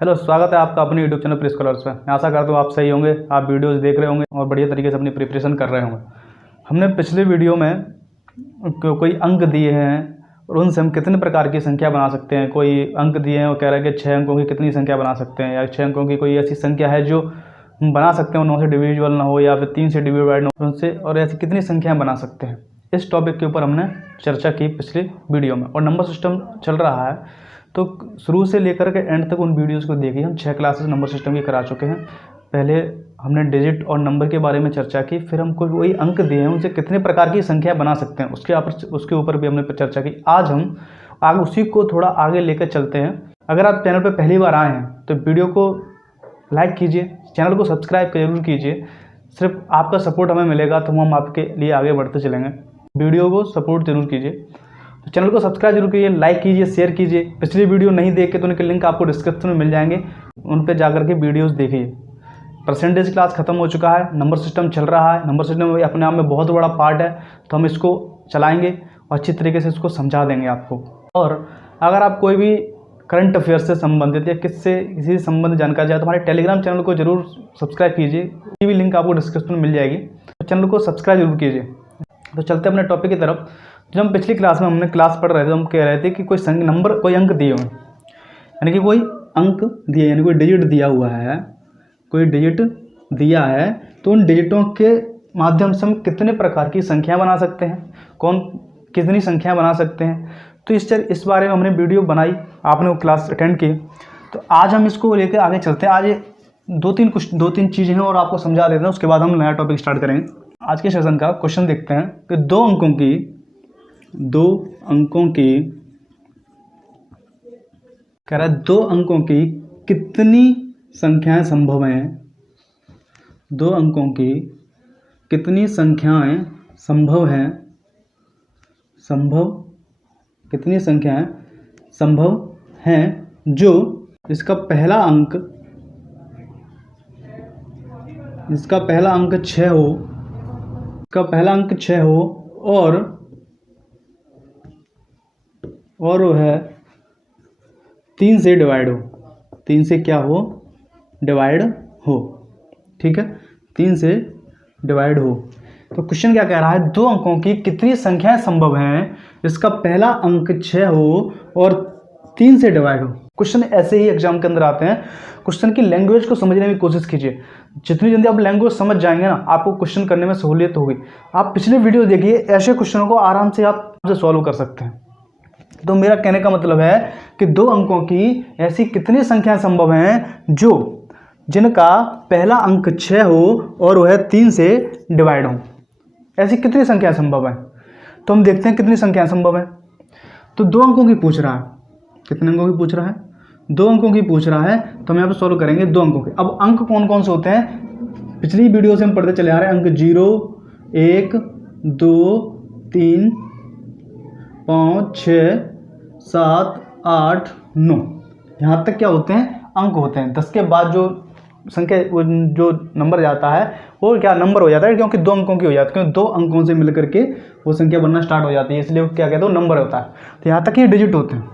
Hello, स्वागत है आपका अपने यूट्यूब चैनल प्रीस्कॉलर्स पे। मैं आशा करता हूँ आप सही होंगे, आप वीडियोस देख रहे होंगे और बढ़िया तरीके से अपनी प्रिपरेशन कर रहे होंगे। हमने पिछले वीडियो में कोई अंक दिए हैं और उनसे हम कितने प्रकार की संख्या बना सकते हैं। कोई अंक दिए हैं और कह रहा है कि 6 अंकों की कितनी संख्या बना सकते हैं, या 6 अंकों की कोई ऐसी संख्या है जो हम बना सकते हैं, 9 से डिविजिबल ना हो या फिर 3 से डिविजिबल ना हो, उनसे और ऐसी कितनी संख्याएँ बना सकते हैं। इस टॉपिक के ऊपर हमने चर्चा की पिछले वीडियो में। और नंबर सिस्टम चल रहा है तो शुरू से लेकर के एंड तक उन वीडियोस को देखिए। हम 6 क्लासेस नंबर सिस्टम की करा चुके हैं। पहले हमने डिजिट और नंबर के बारे में चर्चा की, फिर हमको वही अंक दिए हैं उनसे कितने प्रकार की संख्या बना सकते हैं उसके ऊपर भी हमने चर्चा की। आज हम आगे उसी को थोड़ा आगे लेकर चलते हैं। अगर आप चैनल पर पहली बार आए हैं तो वीडियो को लाइक कीजिए, चैनल को सब्सक्राइब जरूर कीजिए। सिर्फ आपका सपोर्ट हमें मिलेगा तो हम आपके लिए आगे बढ़ते चलेंगे। वीडियो को सपोर्ट जरूर कीजिए, तो चैनल को सब्सक्राइब जरूर कीजिए, लाइक कीजिए, शेयर कीजिए। पिछली वीडियो नहीं देख के तो उनके लिंक आपको डिस्क्रिप्शन में मिल जाएंगे, उन पर जाकर के वीडियोस देखिए। परसेंटेज क्लास खत्म हो चुका है, नंबर सिस्टम चल रहा है। नंबर सिस्टम अपने आप में बहुत बड़ा पार्ट है, तो हम इसको चलाएंगे और अच्छी तरीके से इसको समझा देंगे आपको। और अगर आप कोई भी करंट अफेयर से संबंधित या किसी संबंधित जानकारी चाहिए तो हमारे टेलीग्राम चैनल को जरूर सब्सक्राइब कीजिए, ये भी लिंक आपको डिस्क्रिप्शन में मिल जाएगी, तो चैनल को सब्सक्राइब जरूर कीजिए। तो चलते अपने टॉपिक की तरफ। जब हम पिछली क्लास में हमने क्लास पढ़ रहे थे, हम कह रहे थे कि कोई अंक दिए हुए, यानी कि कोई अंक दिए, यानी कोई डिजिट दिया हुआ है, कोई डिजिट दिया है, तो उन डिजिटों के माध्यम से हम कितने प्रकार की संख्या बना सकते हैं, कितनी संख्या बना सकते हैं। तो इस बारे में हमने वीडियो बनाई, आपने वो क्लास अटेंड की। तो आज हम इसको लेकर आगे चलते हैं। आज दो तीन चीज़ें हैं और आपको समझा देते हैं, उसके बाद हम नया टॉपिक स्टार्ट करेंगे। आज के सेशन का क्वेश्चन देखते हैं कि दो अंकों की कितनी संख्याएं संभव हैं। दो अंकों की कितनी संख्याएं कितनी संख्याएं संभव हैं जो इसका पहला अंक 6 हो, और वो है 3 से डिवाइड हो। 3 से क्या हो? डिवाइड हो। ठीक है, 3 से डिवाइड हो। तो क्वेश्चन क्या कह रहा है? दो अंकों की कितनी संख्याएं संभव हैं इसका पहला अंक 6 हो और 3 से डिवाइड हो। क्वेश्चन ऐसे ही एग्जाम के अंदर आते हैं। क्वेश्चन की लैंग्वेज को समझने की कोशिश कीजिए। जितनी जल्दी आप लैंग्वेज समझ जाएंगे ना, आपको क्वेश्चन करने में सहूलियत होगी। आप पिछले वीडियो देखिए, ऐसे क्वेश्चनों को आराम से आप सॉल्व कर सकते हैं। तो मेरा कहने का मतलब है कि दो अंकों की ऐसी कितनी संख्या संभव हैं जिनका पहला अंक 6 हो और वह 3 से डिवाइड हो। ऐसी कितनी संख्या संभव है? तो हम देखते हैं कितनी संख्या संभव है। तो 2 अंकों की पूछ रहा है। कितने अंकों की पूछ रहा है? 2 अंकों की पूछ रहा है, तो हम यहाँ पर सॉल्व करेंगे 2 अंकों के। अब अंक कौन कौन से होते हैं? पिछली वीडियो से हम पढ़ते चले आ रहे हैं। अंक 0, 1, 2, 3, 5, 6, 7, 8, 9, यहाँ तक क्या होते हैं? अंक होते हैं। 10 के बाद जो संख्या जो नंबर जाता है वो क्या नंबर हो जाता है, क्योंकि 2 अंकों की हो जाती है, क्योंकि 2 अंकों से मिलकर के वो संख्या बनना स्टार्ट हो जाती है, इसलिए वो क्या कहते हैं? नंबर होता है। तो यहाँ तक ये डिजिट होते हैं।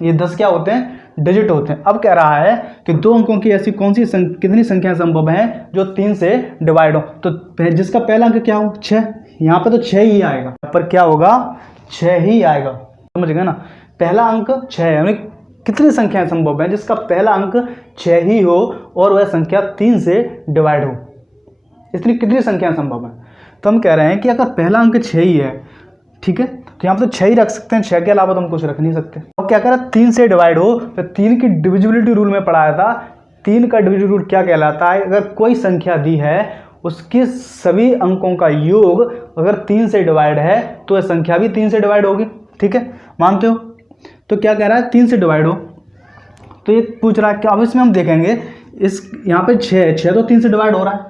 ये 10 क्या होते हैं? डिजिट होते हैं। अब कह रहा है कि 2 अंकों की ऐसी कितनी संख्या संभव है जो 3 से डिवाइड हो। तो जिसका पहला अंक क्या हो? 6। यहाँ पर तो 6 ही आएगा, पर क्या होगा? 6 ही आएगा। समझ गए ना? पहला अंक 6 है, यानी कितनी संख्याएं संभव है जिसका पहला अंक 6 ही हो और वह संख्या 3 से डिवाइड हो। इसलिए कितनी संख्या संभव है? तो हम कह रहे हैं कि अगर पहला अंक 6 ही है, ठीक है, तो यहाँ पर तो 6 ही रख सकते हैं। 6 के अलावा तो हम कुछ रख नहीं सकते। अब क्या कह रहा है? 3 से डिवाइड हो। तो 3 की डिविजिबिलिटी रूल में पढ़ाया था। 3 का डिविजिबिलिटी रूल क्या कहलाता है? अगर कोई संख्या दी है, उसके सभी अंकों का योग अगर 3 से डिवाइड है तो वह संख्या भी 3 से डिवाइड होगी। ठीक है, मानते हो? तो क्या कह रहा है? 3 से डिवाइड हो। तो ये पूछ रहा है कि अब इसमें हम देखेंगे, यहाँ पे 6 है, 6 तो 3 से डिवाइड हो रहा है।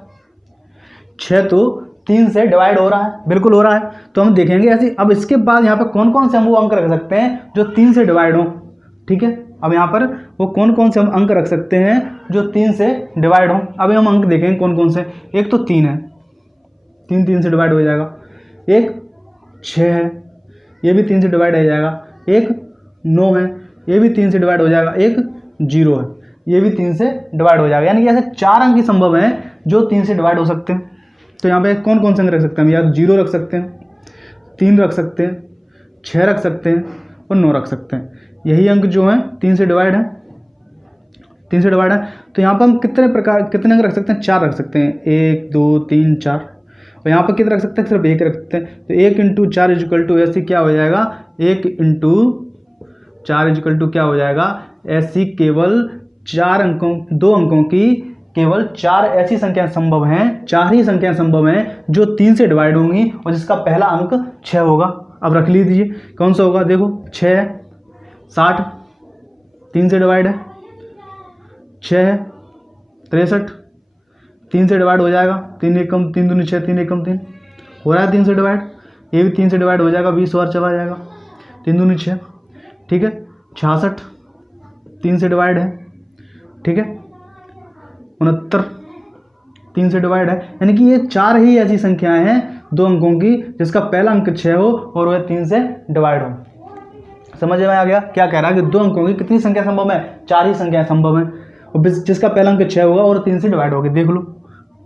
6 तो 3 से डिवाइड हो रहा है, बिल्कुल हो रहा है। तो हम देखेंगे ऐसे। अब इसके बाद यहाँ पे कौन कौन से हम वो अंक रख सकते हैं जो 3 से डिवाइड हो। ठीक है, अब यहाँ पर वो कौन कौन से हम अंक रख सकते हैं जो 3 से डिवाइड हो। अभी हम अंक देखेंगे कौन कौन से। एक तो 3 है, 3 से डिवाइड हो जाएगा। एक 6 है, ये भी 3 से डिवाइड हो जाएगा। एक 9 है, ये भी 3 से डिवाइड हो जाएगा। एक 0 है। ये भी 3 से डिवाइड हो जाएगा। यानी कि ऐसे 4 अंक ही संभव हैं जो 3 से डिवाइड हो सकते हैं। तो यहाँ पे कौन कौन से अंक रख सकते हैं हम? या 0 रख सकते हैं, 3 रख सकते हैं, 6 रख सकते हैं और 9 रख सकते हैं। यही अंक जो हैं 3 से डिवाइड है, 3 से डिवाइड है। तो यहाँ पर हम कितने अंक रख सकते हैं? 4 रख सकते हैं, 1 2 3 4। और यहाँ पर कितने रख सकते हैं? सिर्फ 1 रख सकते हैं। तो 1 × 4 इक्वल टू ऐसी क्या हो जाएगा? 1 × 4 इक्वल टू क्या हो जाएगा? ऐसी केवल 4 अंकों, 2 अंकों की केवल 4 ऐसी संख्या संभव हैं, 4 ही संख्याएं संभव हैं जो 3 से डिवाइड होंगी और जिसका पहला अंक 6 होगा। अब रख लीजिए कौन सा होगा? देखो 6 है, 60 3 से डिवाइड है, 6 है 63 3 से डिवाइड हो जाएगा, 3 एकम 3 दूनी 6, 3 एकम 3 हो रहा है 3 से डिवाइड। ये भी 3 से डिवाइड हो जाएगा, 20 और चला जाएगा, 3 दूनी 6, ठीक है। 66 3 से डिवाइड है, ठीक है। 69 3 से डिवाइड है। यानी कि ये 4 ही ऐसी संख्याएं हैं 2 अंकों की जिसका पहला अंक 6 हो और वह 3 से डिवाइड हो। समझ में आ गया? क्या कह रहा है कि 2 अंकों की कितनी संख्या संभव है? 4 ही संख्याएं संभव हैं और जिसका पहला अंक 6 होगा और 3 से डिवाइड होगी। देख लो,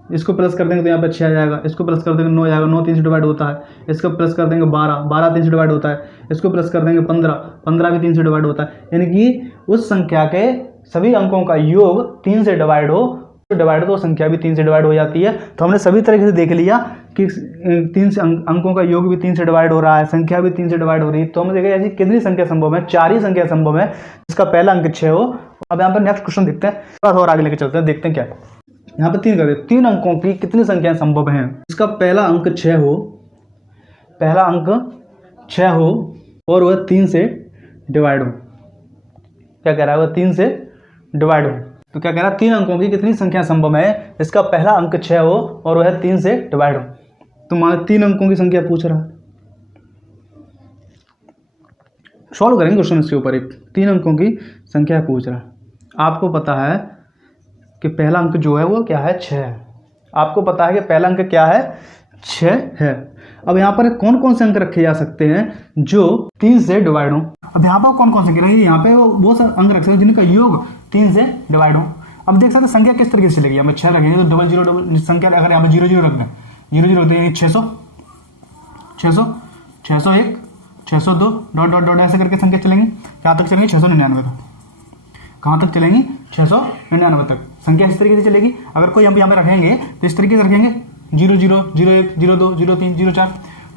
इसको प्लस कर देंगे तो यहाँ पर 6 आ जाएगा, इसको प्लस कर देंगे 9 आएगा, 9 3 से डिवाइड होता है, इसको प्लस कर देंगे 12, 12 3 से डिवाइड होता है, इसको प्लस कर देंगे 15, 15 भी 3 से डिवाइड होता है। यानी कि उस संख्या के सभी अंकों का योग 3 से डिवाइड हो तो संख्या भी 3 से डिवाइड हो जाती है। तो हमने सभी तरीके से देख लिया कि 3 से अंकों का योग भी 3 से डिवाइड हो रहा है, संख्या भी 3 से डिवाइड हो रही है। तो हमने देखा ऐसी कितनी संख्या संभव है? 4 ही संख्या संभव है जिसका पहला अंक 6 हो। अब यहाँ पर नेक्स्ट क्वेश्चन देखते हैं, थोड़ा और आगे लेके चलते हैं, देखते हैं क्या है। यहाँ पर 3 कर दे, 3 अंकों की कितनी संख्याएं संभव हैं? इसका पहला अंक 6 हो, पहला अंक 6 हो और वह 3 से डिवाइड हो। क्या कह रहा है? वह 3 से डिवाइड हो। तो क्या कह रहा है? 3 अंकों की कितनी संख्या संभव है? इसका पहला अंक 6 हो और वह 3 से डिवाइड हो। तो मान 3 अंकों की संख्या पूछ रहा है, सॉल्व करेंगे क्वेश्चन इसके ऊपर। एक 3 अंकों की संख्या पूछ रहा है। आपको पता है कि पहला अंक जो है वो क्या है? 6 है। आपको पता है कि पहला अंक क्या है? 6 है। अब यहाँ पर कौन कौन से अंक रखे जा सकते हैं जो 3 से डिवाइड हो? अब यहाँ पर कौन कौन से अंक रहेंगे? यहाँ पे वो अंक रख सकते हैं जिनका योग 3 से डिवाइड हो। अब देख सकते हैं संख्या किस तरीके से चलेगी। हमें 6 रखेंगे तो डबल जीरो संख्या, अगर यहाँ पे 0 0 रख दें, 0 0 रख दें, 600 600 601 602 डॉट डॉट डॉट ऐसे करके संख्या चलेंगी। कहाँ तक चलेंगी? 699 तक। कहाँ तक चलेंगी? 699 तक संख्या इस तरीके से चलेगी। अगर कोई हम यहाँ पे रखेंगे तो इस तरीके से रखेंगे, 0 0 0 1 0 2 0 3 0 4।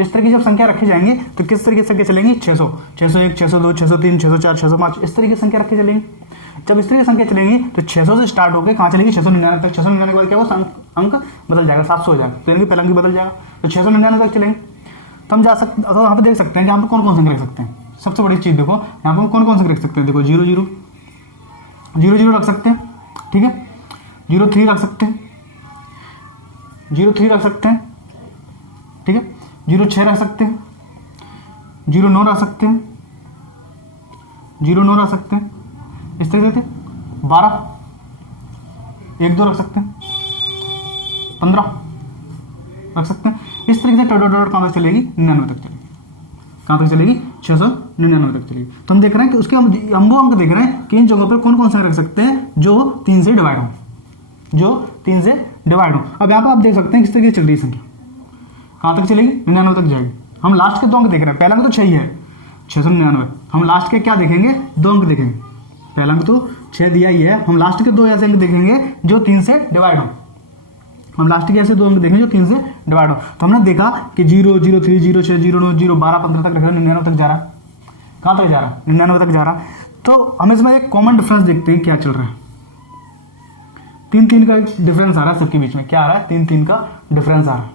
इस तरीके से जब संख्या रखी जाएंगे तो किस तरीके से संख्या चलेंगी? 600 601 602 603 604 605 इस तरीके से संख्या रखी चलेंगी। जब इस तरीके से संख्या चलेंगी तो 600 से स्टार्ट होकर कहाँ चलेगी? 699 तक। 699 के बाद क्या होगा? अंक बदल जाएगा, 700 हो जाएगा। तो इनके पहला अंक बदल जाएगा, तो 699 तक चलेंगे। तो हम जा सकते, तो यहाँ पे देख सकते हैं कि यहाँ पे कौन कौन से रख सकते हैं। सबसे बड़ी चीज़ देखो, यहाँ पे कौन कौन से रख सकते हैं। देखो 0 0 0 0 रख सकते हैं, ठीक है। 0 3 रख सकते हैं, 0 3 रख सकते हैं, ठीक है। 0 6 रख सकते हैं, 0 9 रख सकते हैं, 0 9 रख सकते हैं। इस तरीके से 12 1 2 रख सकते हैं, 15 रख सकते हैं। इस तरीके से डॉट डॉट कहाँ तक चलेगी? 99 तक चलेगी। कहाँ तक चलेगी? 699 तक चलेगी। तो हम देख रहे हैं कि उसके हम वो अंक देख रहे हैं कि इन जगहों पर कौन कौन से रख सकते हैं जो 3 से डिवाइड हो, जो 3 से डिवाइड हो। अब यहाँ पर आप देख सकते हैं किस तरीके से चल रही है संख्या। कहाँ तक चलेगी? 99 तक जाएगी। हम लास्ट के 2 अंक देख रहे हैं। पहला अंक तो 6 ही है, 699। हम लास्ट के क्या देखेंगे? 2 अंक देखेंगे। पहला अंक तो 6 दिया ही है, हम लास्ट के 2 ऐसे अंक देखेंगे जो 3 से डिवाइड हो। हम लास्ट के ऐसे 2 अंक देखेंगे जो 3 से डिवाइड हो। तो हमने देखा कि 0 0 3 0 6 0 9 0 12 15 तक रख रहे हैं, 99 तक जा रहा है। कहाँ तक जा रहा है? 99 तक जा रहा है। तो हम इसमें एक कॉमन डिफरेंस देखते हैं क्या चल रहा है। 3 3 का डिफरेंस आ रहा है सबके बीच में। क्या आ रहा है? 3 3 का डिफरेंस आ रहा है।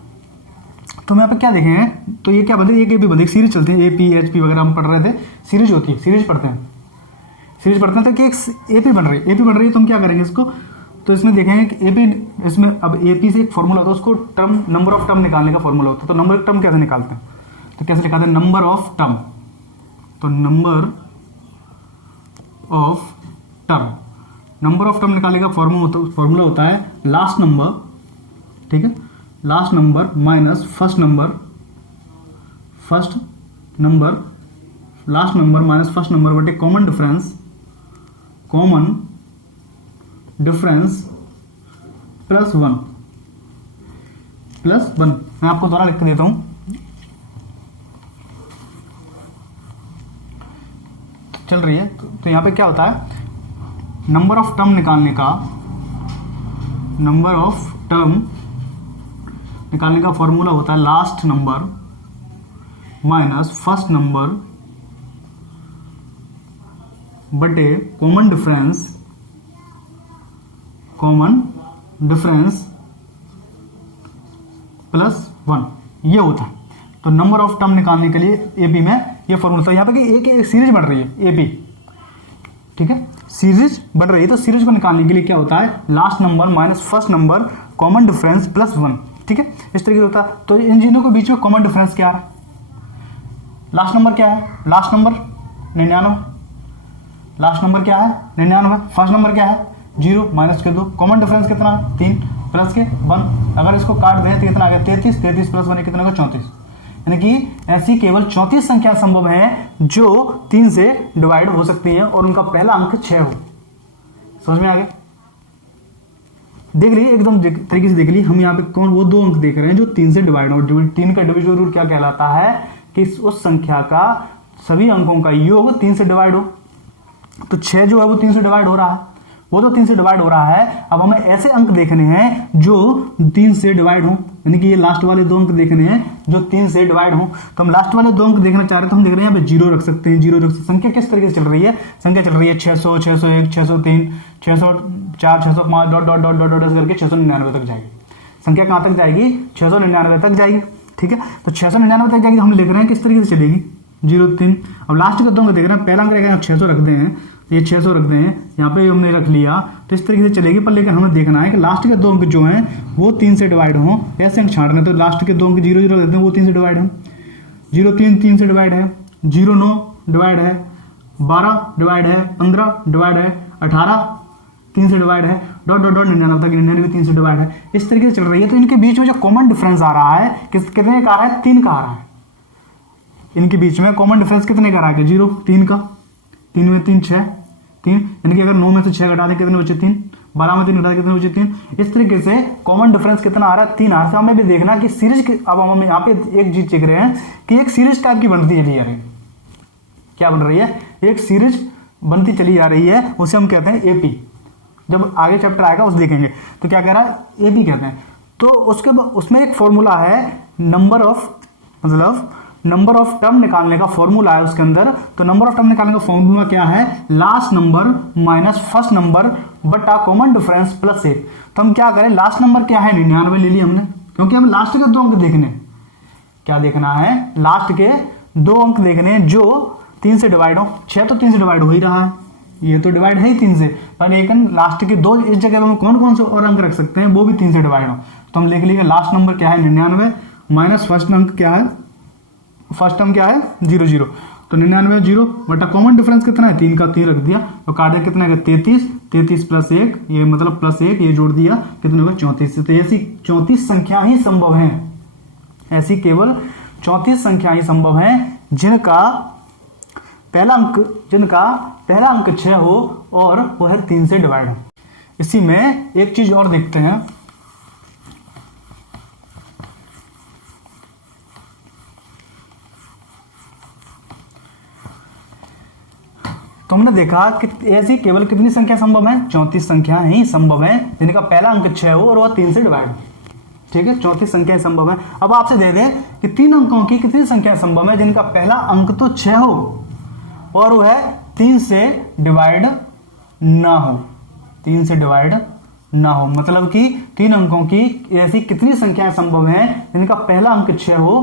तो हम यहाँ पे क्या देखेंगे? तो ये क्या बनते हैं? एक बंदे सीरीज चलती है, AP HP वगैरह हम पढ़ रहे थे, सीरीज होती है, सीरीज पढ़ते हैं, सीरीज पढ़ते हैं। तो कि एक AP बन रही है, AP बन रही है, तो हम क्या करेंगे इसको? तो इसमें देखेंगे कि AP, इसमें अब AP से एक फॉर्मूला होता है, उसको टर्म, नंबर ऑफ टर्म निकालने का फॉर्मूला होता है। तो नंबर ऑफ टर्म कैसे निकालते हैं? तो कैसे निकालते हैं? Number of term. तो number of term, number of term निकालने का फॉर्मूला होता है लास्ट नंबर, ठीक है, last number minus first number, first number, last number minus first number बटे common difference, common difference plus one. मैं आपको दोबारा लिख के देता हूं, चल रही है। तो यहां पे क्या होता है, नंबर ऑफ टर्म निकालने का फॉर्मूला होता है last number minus first number बटे कॉमन डिफरेंस प्लस वन, ये होता है। तो नंबर ऑफ टर्म निकालने के लिए एपी में ये फॉर्मूला, तो यहां पे एक सीरीज बढ़ रही है एपी, ठीक है, सीरीज बढ़ रही है। तो सीरीज को निकालने के लिए क्या होता है, last number minus first number common difference plus one, ठीक है, इस तरीके से होता है। तो इन तीनों के बीच में कॉमन डिफरेंस क्या है, लास्ट नंबर क्या है, लास्ट नंबर 99, लास्ट नंबर क्या है 99, फर्स्ट नंबर क्या है 0, माइनस के 2, कॉमन डिफरेंस कितना है 3 प्लस के 1। अगर इसको काट दें तो कितना आ गया 33, 33 प्लस 1 कितना होगा 34। यानी कि ऐसी केवल 34 संख्या संभव है जो 3 से डिवाइड हो सकती है और उनका पहला अंक 6 हो। समझ में आ गया, देख लीजिए एकदम तरीके से देख लीजिए। हम यहाँ पे कौन वो दो अंक देख रहे हैं जो 3 से डिवाइड हो। 3 का डिविजन रूल क्या कहलाता है कि उस संख्या का सभी अंकों का योग 3 से डिवाइड हो। तो 6 जो है वो 3 से डिवाइड हो रहा है, वो तो 3 से डिवाइड हो रहा है। अब हमें ऐसे अंक देखने हैं जो 3 से डिवाइड हो, यानी कि ये लास्ट वाले दो अंक देखने हैं जो 3 से डिवाइड हो। तो हम लास्ट वाले दो अंक देखना चाह रहे हैं, तो हम देख रहे हैं यहाँ पे 0 रख सकते हैं, 0 रख सकते हैं। संख्या किस तरीके से चल रही है, संख्या चल रही है 600, 601, 603, 604, 605 dot dot dot dot dot करके 699 तक जाएगी। संख्या कहाँ तक जाएगी, 699 तक जाएगी, ठीक है। तो 699 तक जाएगी, हम लिख रहे हैं किस तरीके से चलेगी 03। अब लास्ट का दो अंक देख रहे हैं, पहला अंक रहेगा 600 रख दें, ये 600 रख दें, यहाँ पे हमने रख लिया, तो इस तरीके से चलेगी। पर लेकिन हमें देखना है कि लास्ट के दो अंक जो हैं वो 3 से डिवाइड हों, ऐसे अंक छाड़ रहे हैं। तो लास्ट के दो अंक 0 0 देते हैं, वो 3 से डिवाइड है, 03 3 से डिवाइड है, 09 डिवाइड है, 12 डिवाइड है, 15 डिवाइड है, 18 3 से डिवाइड है, डॉट डॉट डॉट 99 तक, 99 3 से डिवाइड है। इस तरीके से चल रही है। तो इनके बीच में जो कॉमन डिफरेंस आ रहा है कितने का आ रहा है, 3 का आ रहा है। इनके बीच में कॉमन डिफरेंस कितने का आ रहा है, 0 3 का, 3 में 3 6 3, यानी कि अगर 9 में से 6 घटा दें कितने बचे 3, 12 में 3 घटा दें कितने बचे 3। इस तरीके से कॉमन डिफरेंस कितना आ रहा है 3 आ रहा है। हमें भी देखना कि सीरीज के, अब हम यहाँ पे एक चीज देख रहे हैं कि एक सीरीज टाइप की बनती चली जा रही है। क्या बन रही है, एक सीरीज बनती चली जा रही है, उसे हम कहते हैं एपी। जब आगे चैप्टर आएगा उस देखेंगे तो क्या कह रहा है, एपी कहते हैं। तो उसमें एक फॉर्मूला है नंबर ऑफ टर्म निकालने का फॉर्मूला है उसके अंदर। तो नंबर ऑफ टर्म निकालने का फॉर्मूला क्या है, last number minus first number बटा कॉमन डिफरेंस प्लस 1। तो हम क्या करें, लास्ट नंबर क्या है 99 ले लिया हमने, क्योंकि हम लास्ट के दो अंक देखने, क्या देखना है, लास्ट के दो अंक देखने जो 3 से डिवाइड हो। 6 तो 3 से डिवाइड हो ही रहा है, ये तो डिवाइड है ही 3 से, पर लेकिन लास्ट के दो, इस जगह हम कौन कौन से और अंक रख सकते हैं, वो भी 3 से डिवाइड हो। तो हम लिख लिए लास्ट नंबर क्या है 99 माइनस फर्स्ट अंक क्या है, फर्स्ट टर्म क्या है 0 0। तो 99 0 बटा कॉमन डिफरेंस कितना है 3 का 3 रख दिया, तो काटे कितना है 33, 33 प्लस 1, ये मतलब प्लस 1 ये जोड़ दिया, कितने होगा 34। तो ऐसी 34 संख्या ही संभव है, ऐसी केवल 34 संख्या ही संभव है जिनका पहला अंक 6 हो और वह 3 से डिवाइड हो। इसी में एक चीज और देखते हैं, तो हमने देखा कि ऐसी केवल कितनी संख्या संभव है, 34 संख्या ही संभव है जिनका पहला अंक 6 हो और वह 3 से डिवाइड हो, ठीक है, 34 संख्या संभव है। अब आपसे दे दें कि 3 अंकों की कितनी संख्या संभव है जिनका पहला अंक तो 6 हो और वह 3 से डिवाइड ना हो, 3 से डिवाइड ना हो, मतलब कि 3 अंकों की ऐसी कितनी संख्याएं संभव हैं जिनका पहला अंक 6 हो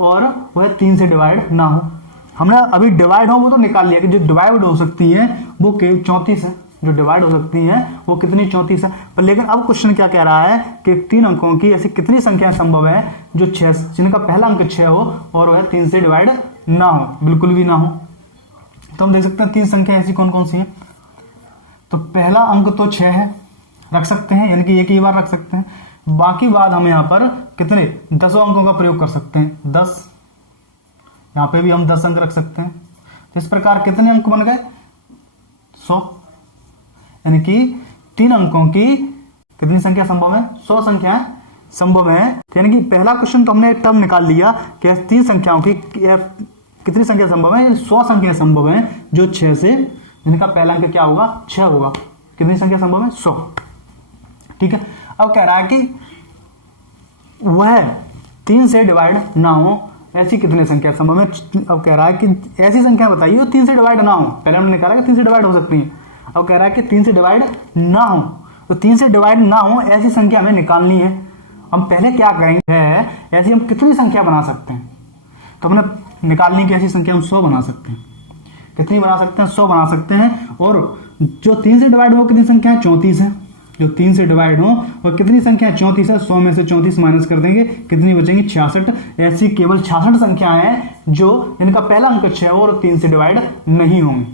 और वह 3 से डिवाइड ना हो। हमने अभी डिवाइड हो वो तो निकाल लिया कि जो डिवाइड हो सकती है वो 34 है, जो डिवाइड हो सकती हैं वो कितनी 34 है। पर लेकिन अब क्वेश्चन क्या कह रहा है कि 3 अंकों की ऐसी कितनी संख्या संभव है जो 6 जिनका पहला अंक 6 हो और वह 3 से डिवाइड ना हो, बिल्कुल भी ना हो। तो हम देख सकते हैं 3 संख्या ऐसी कौन कौन सी है। तो पहला अंक तो 6 है, रख सकते हैं, यानी कि एक ही बार रख सकते हैं। बाकी बाद हम यहाँ पर कितने 10 अंकों का प्रयोग कर सकते हैं, 10, यहाँ पे भी हम 10 अंक रख सकते हैं। तो इस प्रकार कितने अंक बन गए 100, यानी कि 3 अंकों की कितनी संख्या संभव है? 100 संख्याएं संभव है। यानी कि पहला क्वेश्चन तो हमने टर्म निकाल लिया कि 3 संख्याओं की कितनी संख्या संभव है? 100 संख्या संभव है जो 6 से, जिनका पहला अंक क्या होगा? 6 होगा। कितनी संख्या संभव है? 100। ठीक है। अब कह रहा है कि वह 3 से डिवाइड ना हो ऐसी कितनी संख्या संभव है? अब कह रहा है कि ऐसी संख्या बताइए 3 से डिवाइड ना हो। पहले हमने निकाला कि 3 से डिवाइड हो सकती है। अब कह रहा है कि 3 से डिवाइड ना हो, तो 3 से डिवाइड ना हो ऐसी संख्या हमें निकालनी है। हम पहले क्या करेंगे, ऐसी हम कितनी संख्या बना सकते हैं? तो हमने निकालने की ऐसी संख्या हम 100 बना सकते हैं। कितनी बना सकते हैं? 100 बना सकते हैं। और जो 3 से डिवाइड हो कितनी संख्या है? 34 है। जो 3 से डिवाइड हो और कितनी संख्या 34 है? 100 में से 34 माइनस कर देंगे, कितनी बचेंगी? 66। ऐसी केवल 66 संख्याएं हैं जो जिनका पहला अंक 6 हो और 3 से डिवाइड नहीं होंगी।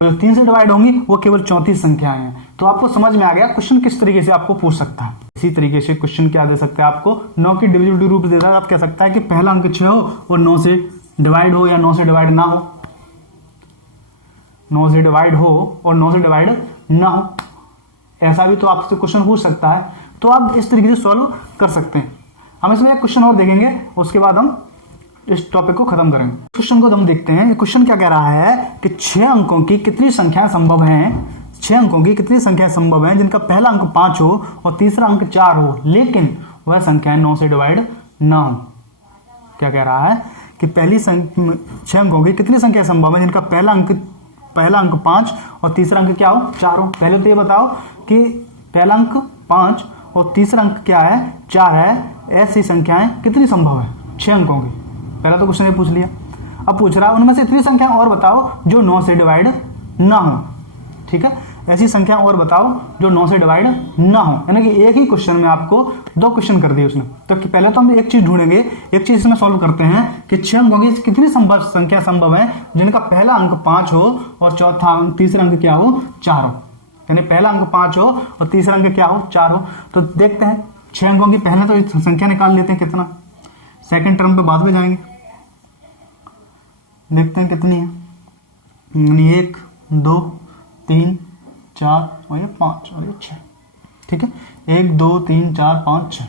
जो 3 से डिवाइड होंगी वो केवल 34 संख्याएं हैं। तो आपको समझ में आ गया क्वेश्चन किस तरीके से आपको पूछ सकता है। इसी तरीके से क्वेश्चन क्या दे सकता है आपको? 9 की डिविजिबिलिटी रूप दे रहा है। आप कह सकता है कि पहला अंक 6 हो और 9 से डिवाइड हो या 9 से डिवाइड ना हो। 9 से डिवाइड हो और 9 से डिवाइड ना हो, ऐसा भी तो आपसे क्वेश्चन पूछ सकता है। तो आप इस तरीके से सॉल्व कर सकते हैं। हम इसमें एक क्वेश्चन और देखेंगे, उसके बाद हम इस टॉपिक को खत्म करेंगे। क्वेश्चन को हम देखते हैं। क्वेश्चन क्या कह रहा है कि 6 अंकों की कितनी संख्या संभव है? 6 अंकों की कितनी संख्या संभव है जिनका पहला अंक 5 हो और तीसरा अंक 4 हो, लेकिन वह संख्या 9 से डिवाइड ना हो। क्या कह रहा है कि 6 अंकों की कितनी संख्या संभव है जिनका पहला अंक 5 और तीसरा अंक क्या हो? 4 हो। पहले तो ये बताओ कि पहला अंक 5 और तीसरा अंक क्या है? 4 है। ऐसी संख्याएं कितनी संभव है 6 अंकों की? पहला तो क्वेश्चन ये पूछ लिया। अब पूछ रहा है उनमें से इतनी संख्या और बताओ जो 9 से डिवाइड ना हो। ठीक है, ऐसी संख्या और बताओ जो 9 से डिवाइड ना हो। यानी कि एक ही क्वेश्चन में आपको 2 क्वेश्चन कर दिए उसने। तो पहले तो हम एक चीज ढूंढेंगे, एक चीज इसमें सॉल्व करते हैं कि 6 अंकों की कितनी संख्या संभव है जिनका पहला अंक 5 हो और तीसरा अंक क्या हो? 4 हो। यानी पहला अंक 5 हो और तीसरा अंक क्या हो? 4 हो। तो देखते हैं 6 अंकों की पहले तो संख्या निकाल लेते हैं कितना, सेकंड टर्म पे बाद में जाएंगे। देखते हैं कितनी है। 1 2 3 4 और ये 5 और ये 6। ठीक है, 1 2 3 4 5 6।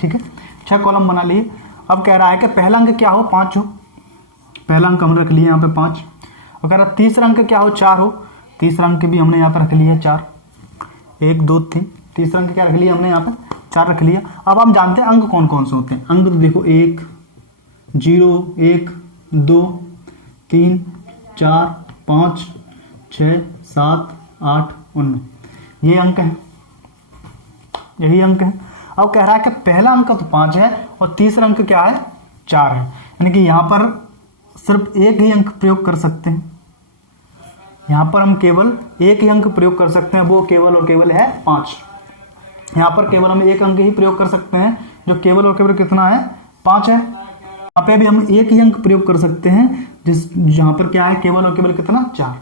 ठीक है, 6 कॉलम बना लिए। अब कह रहा है कि पहला अंक क्या हो? 5 हो। पहला अंक हमने रख लिया यहाँ पे 5। और कह रहा है तीसरा अंक क्या हो? 4 हो। तीसरा अंक भी हमने यहाँ पे रख लिया 4। 1 2 3। तीसरा अंक क्या रख लिया हमने यहाँ पे? 4 रख लिया। अब हम जानते हैं अंक कौन कौन से होते हैं। अंक तो देखो 1 0 1 2 3 4 5 6 7 8 19, ये अंक है, यही अंक है। अब कह रहा है कि पहला अंक तो 5 है और तीसरा अंक क्या है? 4 है। यानी कि यहां पर सिर्फ एक ही अंक प्रयोग कर सकते हैं। यहां पर हम केवल एक ही अंक प्रयोग कर सकते हैं, वो केवल और केवल है 5। यहां पर केवल हम एक अंक ही प्रयोग कर सकते हैं, जो केवल और केवल कितना है? 5 है। यहाँ पे भी हम एक ही अंक प्रयोग कर सकते हैं, जहां पर क्या है? केवल और केवल कितना? 4।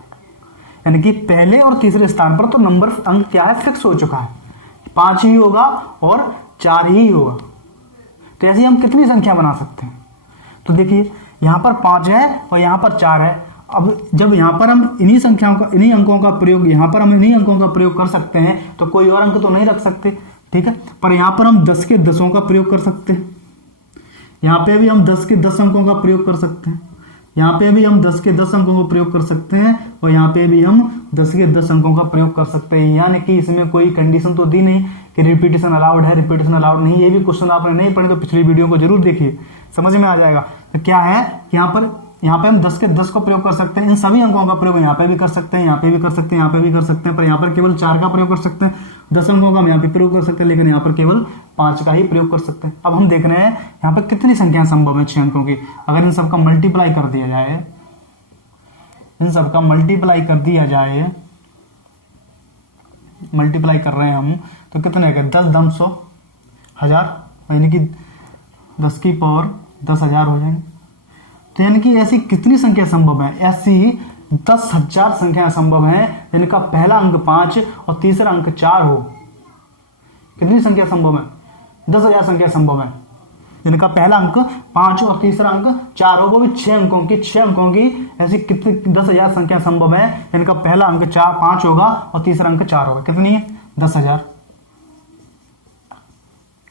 यानी कि पहले और तीसरे स्थान पर तो नंबर अंक क्या है? फिक्स हो चुका है, 5 ही होगा और 4 ही होगा। तो ऐसे हम कितनी संख्या बना सकते हैं? तो देखिए यहां पर 5 है और यहां पर 4 है। अब जब यहां पर हम इन्हीं अंकों का प्रयोग, यहां पर हम इन्हीं अंकों का प्रयोग कर सकते हैं, तो कोई और अंक तो नहीं रख सकते। ठीक है, पर यहां पर हम 10 के 10 का प्रयोग कर सकते हैं। यहाँ पे भी हम 10 के 10 अंकों का प्रयोग कर सकते हैं। यहाँ पे भी हम 10 के 10 अंकों का प्रयोग कर सकते हैं और यहाँ पे भी हम 10 के 10 अंकों का प्रयोग कर सकते हैं। यानी कि इसमें कोई कंडीशन तो दी नहीं कि रिपीटेशन अलाउड है, रिपीटेशन अलाउड नहीं। ये भी क्वेश्चन आपने नहीं पढ़े तो पिछली वीडियो को जरूर देखिए, समझ में आ जाएगा। तो क्या है, यहाँ पे हम 10 के 10 को प्रयोग कर सकते हैं। इन सभी अंकों का प्रयोग यहाँ पे भी कर सकते हैं, यहाँ पे भी कर सकते हैं, यहाँ पे भी कर सकते हैं, पर यहाँ पर केवल 4 का प्रयोग कर सकते हैं। 10 अंकों का हम यहाँ पे प्रयोग कर सकते हैं, लेकिन यहाँ पर केवल 5 का ही प्रयोग कर सकते हैं। अब हम देख रहे हैं यहाँ पर कितनी संख्या संभव है 6 अंकों की। अगर इन सबका मल्टीप्लाई कर दिया जाए, मल्टीप्लाई कर रहे हैं हम, तो कितने का? 10 10 100 1000, यानी कि 10 की पावर 10,000 हो जाएंगे। तो यानी कि ऐसी कितनी संख्या संभव है? ऐसी 10,000 संख्या संभव है जिनका पहला अंक 5 और तीसरा अंक 4 हो। कितनी संख्या संभव है? 10,000 संख्या संभव है जिनका पहला अंक 5 और तीसरा अंक 4 हो, वो भी 6 अंकों की ऐसी कितनी 10,000 संख्या संभव है जिनका पहला अंक 5 होगा और तीसरा अंक 4 होगा। कितनी है? 10,000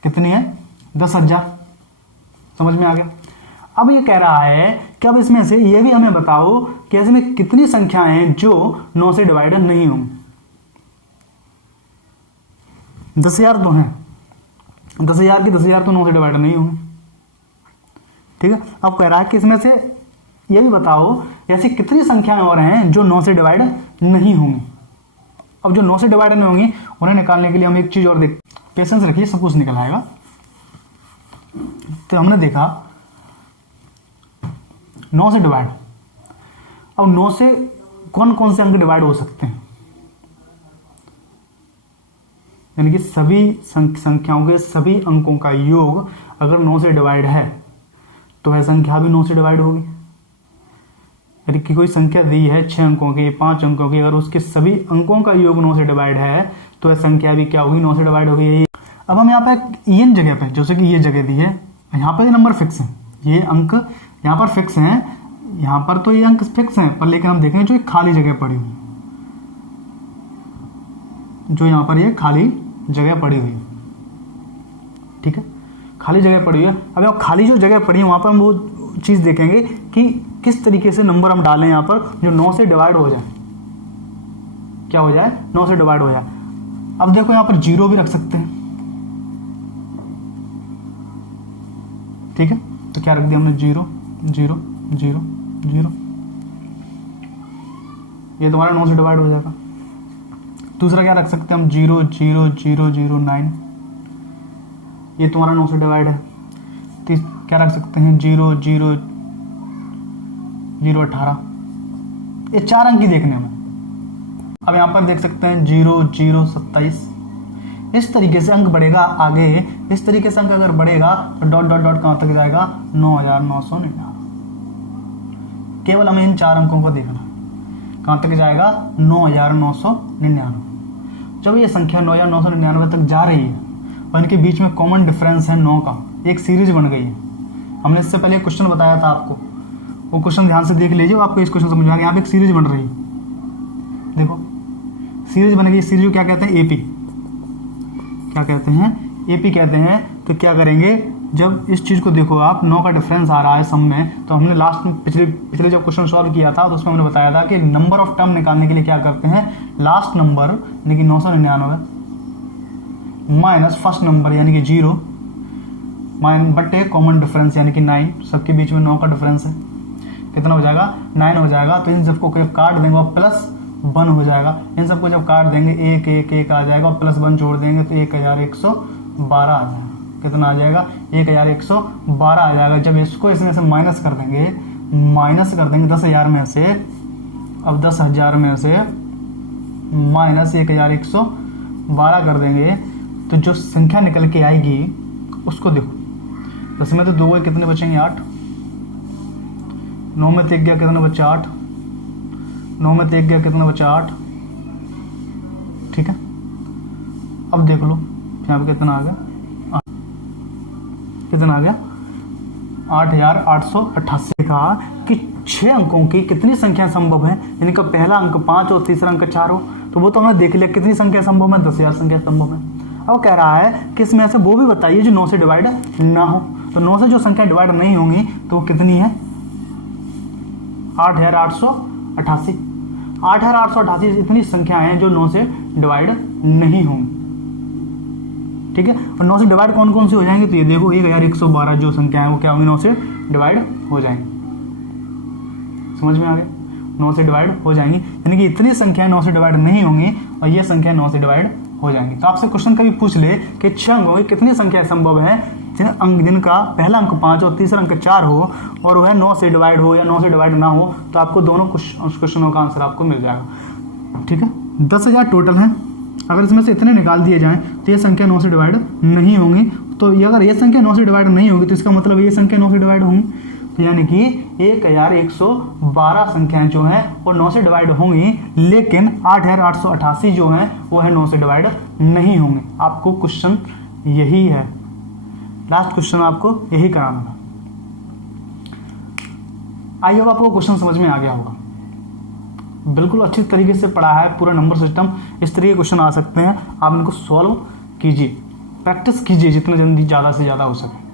कितनी है 10,000। समझ में आ गया। अब ये कह रहा है कि अब इसमें से ये भी हमें बताओ कि इसमें कितनी संख्याएं हैं जो 9 से डिवाइड नहीं होंगी। 10,000 तो हैं, 10,000 की 10,000 तो 9 से डिवाइड नहीं होंगे। ठीक है। अब कह रहा है कि इसमें से ये भी बताओ ऐसी कितनी संख्याएं और हैं जो 9 से डिवाइड नहीं होंगी। अब जो 9 से डिवाइड नहीं होंगी उन्हें निकालने के लिए हम एक चीज और देख, पेशेंस रखिए, सब कुछ निकल आएगा। तो हमने देखा 9 से डिवाइड, अब 9 से कौन कौन से अंक डिवाइड हो सकते हैं, यानी कि सभी संख्याओं के सभी अंकों का योग अगर 9 से डिवाइड है तो वह संख्या भी 9 से डिवाइड होगी। यदि कि कोई संख्या दी है 6 अंकों की, 5 अंकों की, अगर उसके सभी अंकों का योग 9 से डिवाइड है तो वह संख्या भी क्या होगी, 9 से डिवाइड होगी। अब हम यहाँ पे इन जगह पे, जैसे कि ये जगह दी है, यहाँ पर ये नंबर फिक्स है, ये अंक यहाँ पर फिक्स हैं, यहाँ पर तो ये अंक फिक्स हैं, पर लेकिन हम देखें जो एक खाली जगह पड़ी हुई, जो यहाँ पर ये खाली जगह पड़ी हुई, ठीक है, खाली जगह पड़ी हुई है। अब यहाँ खाली जो जगह पड़ी है वहाँ पर हम वो चीज़ देखेंगे कि किस तरीके से नंबर हम डालें यहाँ पर जो 9 से डिवाइड हो जाए, क्या हो जाए, 9 से डिवाइड हो जाए। अब देखो यहाँ पर 0 भी रख सकते हैं, ठीक है, तो क्या रख दिया हमने 0 0 0 0, ये तुम्हारा 9 से डिवाइड हो जाएगा। दूसरा क्या रख सकते हैं हम 0 0 0 0 9, ये तुम्हारा 9 से डिवाइड है। क्या रख सकते हैं 0 0 0 18, ये 4 अंक ही देखने में। अब यहाँ पर देख सकते हैं 0 0 27, इस तरीके से अंक बढ़ेगा आगे, इस तरीके से अंक अगर बढ़ेगा तो डॉट डॉट डॉट कहाँ तक जाएगा, 9,999। केवल हमें इन 4 अंकों को देखना, कहाँ तक जाएगा, 9,999। जब ये संख्या 9,999 तक जा रही है और इनके बीच में कॉमन डिफरेंस है 9 का, एक सीरीज बन गई है। हमने इससे पहले एक क्वेश्चन बताया था आपको, वो क्वेश्चन ध्यान से देख लीजिए, आपको इस क्वेश्चन समझ में आ गया। यहाँ पे एक सीरीज बन रही है, देखो सीरीज बन गई। सीरीज को क्या कहते हैं, एपी, क्या कहते हैं, एपी कहते हैं। तो क्या करेंगे, जब इस चीज को देखो आप, 9 का डिफरेंस आ रहा है सम में, तो हमने लास्ट में पिछले जब क्वेश्चन सॉल्व किया था तो उसमें हमने बताया था कि नंबर ऑफ टर्म निकालने के लिए क्या करते हैं, लास्ट नंबर यानी कि 999 माइनस फर्स्ट नंबर यानी कि 0 बटे कॉमन डिफरेंस यानी कि 9, सबके बीच में 9 का डिफरेंस है, कितना हो जाएगा, 9 हो जाएगा। तो इन सबको काट देंगे और प्लस 1 हो जाएगा। इन सबको जब काट देंगे 1 1 1 आ जाएगा और प्लस 1 जोड़ देंगे तो 1112 आ जाएगा। कितना आ जाएगा, 1112 आ जाएगा। जब इसको इसमें से माइनस कर देंगे 10,000 में से, अब 10,000 में से माइनस 1112 कर देंगे तो जो संख्या निकल के आएगी उसको देखो। 10 में तो 2 कितने बचेंगे, 8, 9 में तो 1 गया, कितना बचा, 8, 9 में तो 1 गया, कितना बचा, 8, ठीक है। अब देख लो यहाँ पे कितना आ गया, कितना आ गया, 8,888। कहा कि 6 अंकों की कितनी संख्या संभव है, यानी कि पहला अंक 5 और तीसरा अंक 4 हो, तो वो तो हमने देख लिया कितनी संख्या संभव है, 10,000 संख्या संभव है। अब कह रहा है कि इसमें से वो भी बताइए जो 9 से डिवाइड ना हो। तो 9 से जो संख्या डिवाइड नहीं होंगी तो वो कितनी है, 8,888। 8,888 इतनी संख्या है जो 9 से डिवाइड नहीं होंगी, ठीक है। और 9 से डिवाइड कौन कौन सी हो जाएंगे, तो ये देखो 1,112 जो संख्या है वो क्या होंगी, 9 से डिवाइड हो जाएंगी। समझ में आ गया, 9 से डिवाइड हो जाएंगी, यानी कि इतनी संख्या 9 से डिवाइड नहीं होंगी और ये संख्या 9 से डिवाइड हो जाएंगी। तो आपसे क्वेश्चन कभी पूछ ले कि 6 अंकों की कितनी संख्या संभव है जिनका पहला अंक 5 और तीसरा अंक 4 हो और वह 9 से डिवाइड हो या 9 से डिवाइड ना हो, तो आपको दोनों क्वेश्चनों का आंसर आपको मिल जाएगा, ठीक है। 10,000 टोटल है, अगर इसमें से इतने निकाल दिए जाएं तो ये संख्या 9 से डिवाइड नहीं होंगी। तो ये अगर ये संख्या 9 से डिवाइड नहीं होगी तो इसका मतलब ये संख्या 9 से डिवाइड होंगी, तो यानी कि 1,112 संख्याएं जो हैं वो 9 से डिवाइड होंगी, लेकिन 8,888 जो हैं वो है 9 से डिवाइड नहीं होंगे। आपको क्वेश्चन यही है, लास्ट क्वेश्चन आपको यही कराना था। आई होप आपको क्वेश्चन समझ में आ गया होगा। बिल्कुल अच्छी तरीके से पढ़ा है पूरा नंबर सिस्टम। इस तरीके के क्वेश्चन आ सकते हैं, आप इनको सॉल्व कीजिए, प्रैक्टिस कीजिए जितना जल्दी ज़्यादा से ज़्यादा हो सके।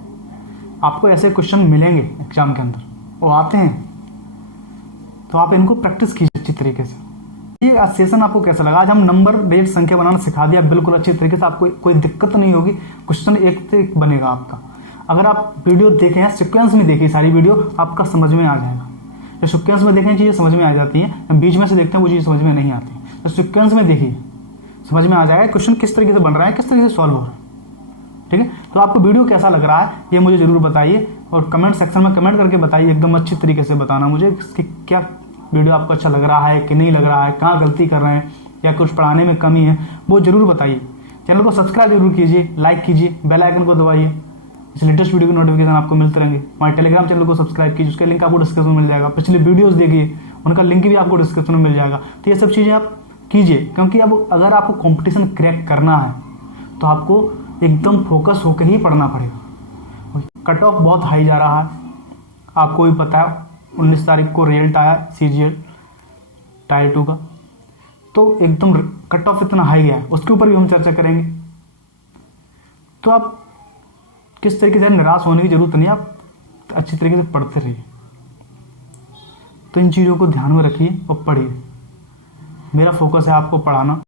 आपको ऐसे क्वेश्चन मिलेंगे एग्जाम के अंदर, वो आते हैं, तो आप इनको प्रैक्टिस कीजिए अच्छी तरीके से। ये आज सेशन आपको कैसा लगा? आज हम नंबर बेस्ड संख्या बनाना सिखा दिया बिल्कुल अच्छी तरीके से, आपको कोई दिक्कत नहीं होगी, क्वेश्चन एक से एक बनेगा आपका। अगर आप वीडियो देखें हैं सिक्वेंस में देखिए सारी वीडियो, आपका समझ में आ जाएगा। जो सिक्वेंस में देखें चीज़ें समझ में आ जाती हैं, बीच में से देखते हैं वो चीज़ें समझ में नहीं आती, तो सिक्वेंस में देखिए समझ में आ जाएगा क्वेश्चन किस तरीके से बन रहा है, किस तरीके से सॉल्व हो रहा है। ठीक है, तो आपको वीडियो कैसा लग रहा है ये मुझे जरूर बताइए, और कमेंट सेक्शन में कमेंट करके बताइए, एकदम अच्छी तरीके से बताना मुझे कि क्या वीडियो आपको अच्छा लग रहा है कि नहीं लग रहा है, कहाँ गलती कर रहे हैं या कुछ पढ़ाने में कमी है, वो जरूर बताइए। चैनल को सब्सक्राइब जरूर कीजिए, लाइक कीजिए, बेल आइकन को दबाइए, इस लेटेस्ट वीडियो की नोटिफिकेशन आपको मिलते रहेंगे। हमारे टेलीग्राम चैनल को सब्सक्राइब कीजिए, उसका लिंक आपको डिस्क्रिप्शन में मिल जाएगा। पिछले वीडियोस देखिए, उनका लिंक भी आपको डिस्क्रिप्शन में मिल जाएगा। तो ये सब चीज़ें आप कीजिए, क्योंकि अब अगर आपको कंपटीशन क्रैक करना है तो आपको एकदम फोकस होकर ही पढ़ना पड़ेगा। कट ऑफ बहुत हाई जा रहा है, आपको भी पता है। 19 तारीख को रिजल्ट आया CGL टायर 2 का, तो एकदम कट ऑफ इतना हाई गया है, उसके ऊपर भी हम चर्चा करेंगे। तो आप किस तरीके से निराश होने की जरूरत नहीं, आप अच्छी तरीके से पढ़ते रहिए। तो इन चीज़ों को ध्यान में रखिए और पढ़िए। मेरा फोकस है आपको पढ़ाना।